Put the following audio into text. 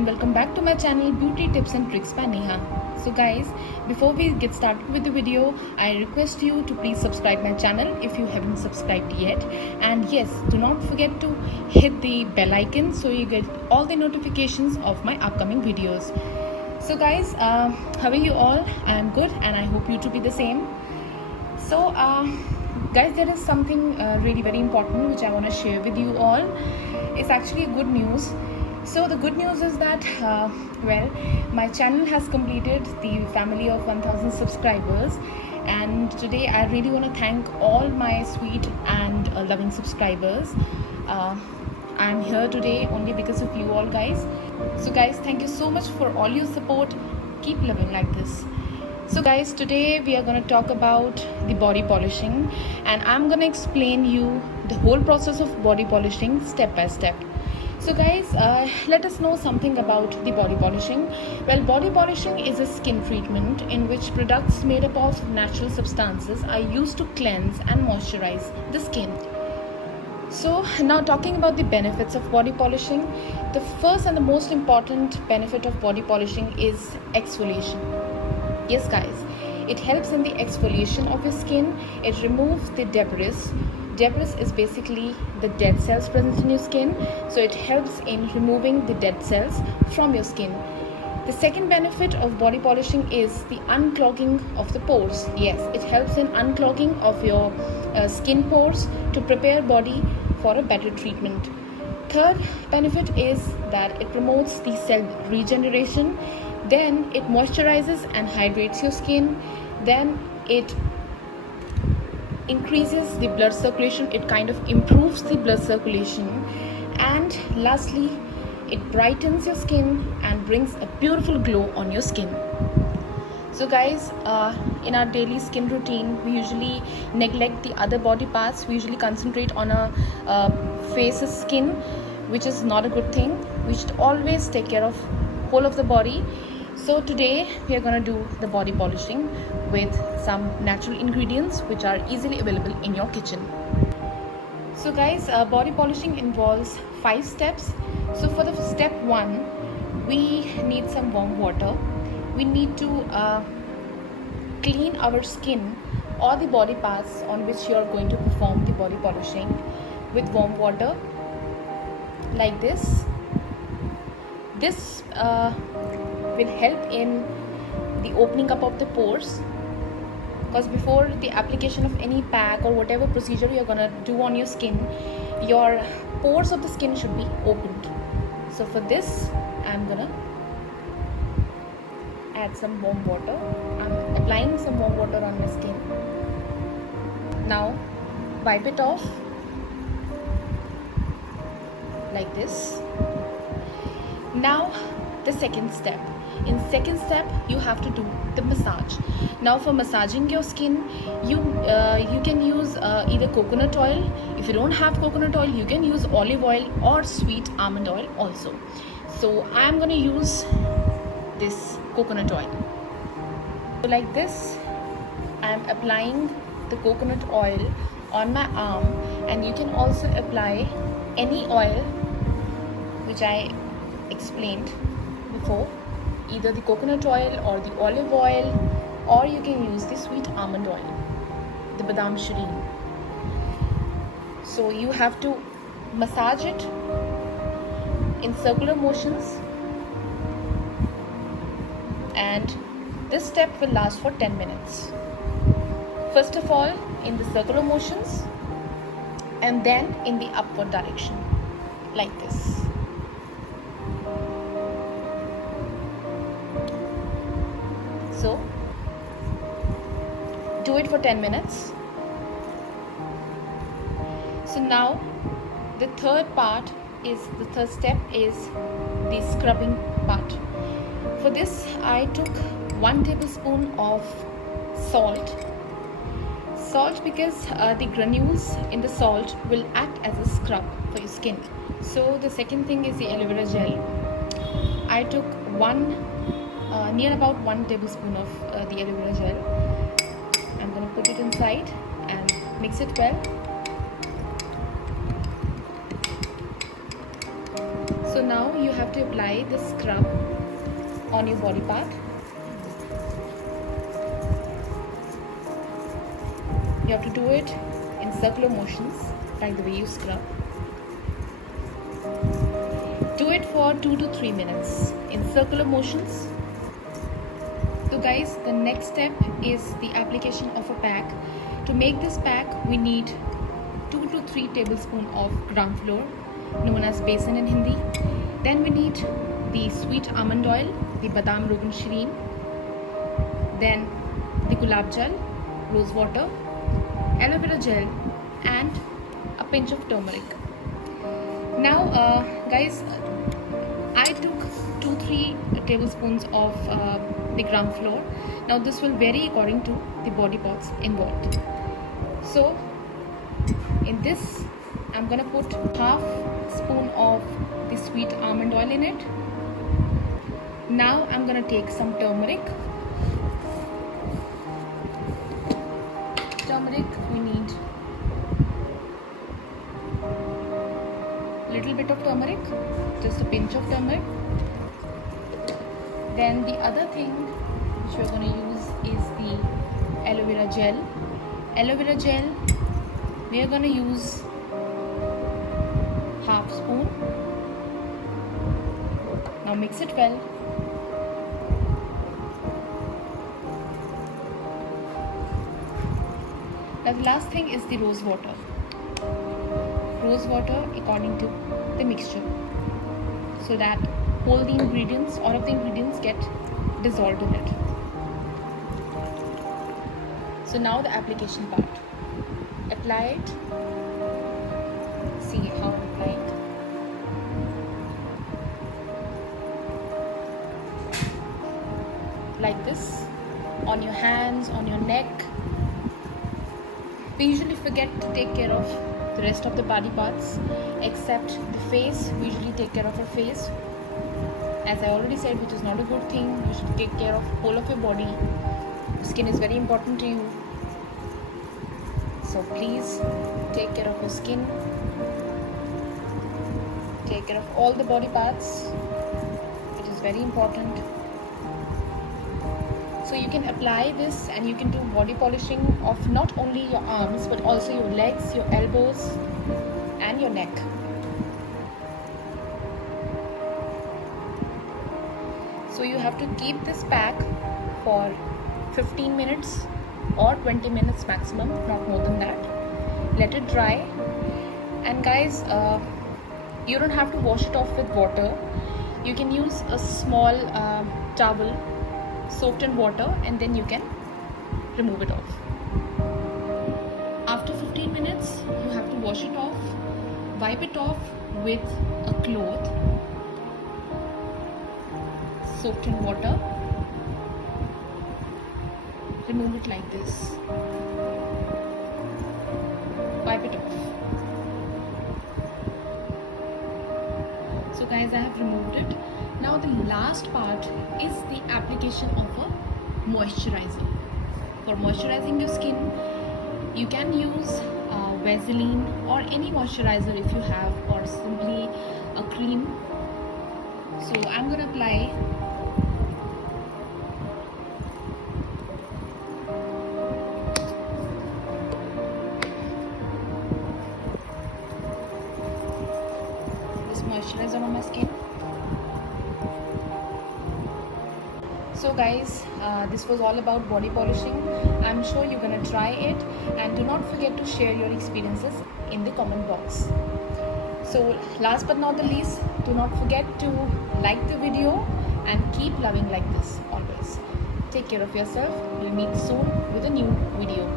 and welcome back to my channel Beauty Tips and Tricks by Neha. So guys, before we get started with the video, I request you to please subscribe my channel if you haven't subscribed yet, and yes, do not forget to hit the bell icon so you get all the notifications of my upcoming videos. So guys, how are you all? I am good and I hope you to be the same. So guys, there is something really very important which I want to share with you all. It's actually good news. So the good news is that my channel has completed the family of 1000 subscribers, and today I really want to thank all my sweet and loving subscribers. I'm here today only because of you all guys. So guys, thank you so much for all your support. Keep living like this. So guys, today we are going to talk about the body polishing, and I'm going to explain you the whole process of body polishing step by step. So guys, let us know something about the body polishing. Well, body polishing is a skin treatment in which products made up of natural substances are used to cleanse and moisturize the skin. So now talking about the benefits of body polishing, the first and the most important benefit of body polishing is exfoliation. Yes guys, it helps in the exfoliation of your skin. It removes the debris. Debris is basically the dead cells present in your skin, so it helps in removing the dead cells from your skin. The second benefit of body polishing is the unclogging of the pores. Yes, it helps in unclogging of your skin pores to prepare body for a better treatment. Third benefit is that it promotes the cell regeneration. Then it moisturizes and hydrates your skin. Then it increases the blood circulation. It kind of improves the blood circulation. And lastly, it brightens your skin and brings a beautiful glow on your skin. So guys, in our daily skin routine, we usually neglect the other body parts. We usually concentrate on a face's skin, which is not a good thing. We should always take care of whole of the body. So today we are going to do the body polishing with some natural ingredients which are easily available in your kitchen. So guys, body polishing involves 5 steps. So for the step 1, we need some warm water. We need to clean our skin or the body parts on which you are going to perform the body polishing with warm water like this. This will help in the opening up of the pores, because before the application of any pack or whatever procedure you're gonna do on your skin, your pores of the skin should be opened. So for this, I'm gonna add some warm water. I'm applying some warm water on my skin. Now wipe it off like this. Now the second step. In second step, you have to do the massage. Now for massaging your skin, you can use either coconut oil. If you don't have coconut oil, you can use olive oil or sweet almond oil also. So I am going to use this coconut oil. So like this, I am applying the coconut oil on my arm, and you can also apply any oil which I explained before, either the coconut oil or the olive oil, or you can use the sweet almond oil, the badam shireen. So you have to massage it in circular motions, and this step will last for 10 minutes. First of all in the circular motions, and then in the upward direction like this. So do it for 10 minutes. So now the third step is the scrubbing part. For this, I took 1 tablespoon of salt because the granules in the salt will act as a scrub for your skin. So the second thing is the aloe vera gel. I took near about 1 tablespoon of the aloe vera gel. I'm going to put it inside and mix it well. So So now you have to apply this scrub on your body part. You have to do it in circular motions, like the way you scrub. Do it for 2 to 3 minutes in circular motions. So guys, the next step is the application of a pack. To make this pack, we need 2 to 3 tablespoons of gram flour, known as besan in Hindi. Then we need the sweet almond oil, the badam rogan shireen, then the gulab jal, rose water, aloe vera gel, and a pinch of turmeric. Now guys, I took 2-3 tablespoons of the gram flour. Now this will vary according to the body parts involved. So in this, I'm gonna put half spoon of the sweet almond oil in it. Now I'm gonna take some turmeric. Turmeric, we need little bit of turmeric, just a pinch of turmeric. Then the other thing which we're going to use is the aloe vera gel. Aloe vera gel, we are going to use half spoon. Now mix it well. Now the last thing is the rose water. Rose water according to the mixture, so that all of the ingredients get dissolved in it. So now the application part. Apply it. See how I'm applying. Like this, on your hands, on your neck. We usually forget to take care of the rest of the body parts, except the face. We usually take care of our face, as I already said, which is not a good thing. You should take care of whole of your body. Skin is very important to you, so please take care of your skin. Take care of all the body parts. It is very important. So you can apply this and you can do body polishing of not only your arms but also your legs, your elbows and your neck. So you have to keep this pack for 15 minutes or 20 minutes maximum, not more than that. Let it dry. And guys, you don't have to wash it off with water. You can use a small towel soaked in water, and then you can remove it off. After 15 minutes, you have to wash it off. Wipe it off with a cloth soaked in water. Remove it like this. Wipe it off. So guys, I have removed it. Now the last part is the application of a moisturizer. For moisturizing your skin, you can use Vaseline or any moisturizer if you have, or simply a cream. So I'm gonna apply this moisturizer on my skin. So guys, this was all about body polishing. I'm sure you're gonna try it, and do not forget to share your experiences in the comment box. So last but not the least, do not forget to like the video and keep loving like this always. Take care of yourself. We'll meet soon with a new video.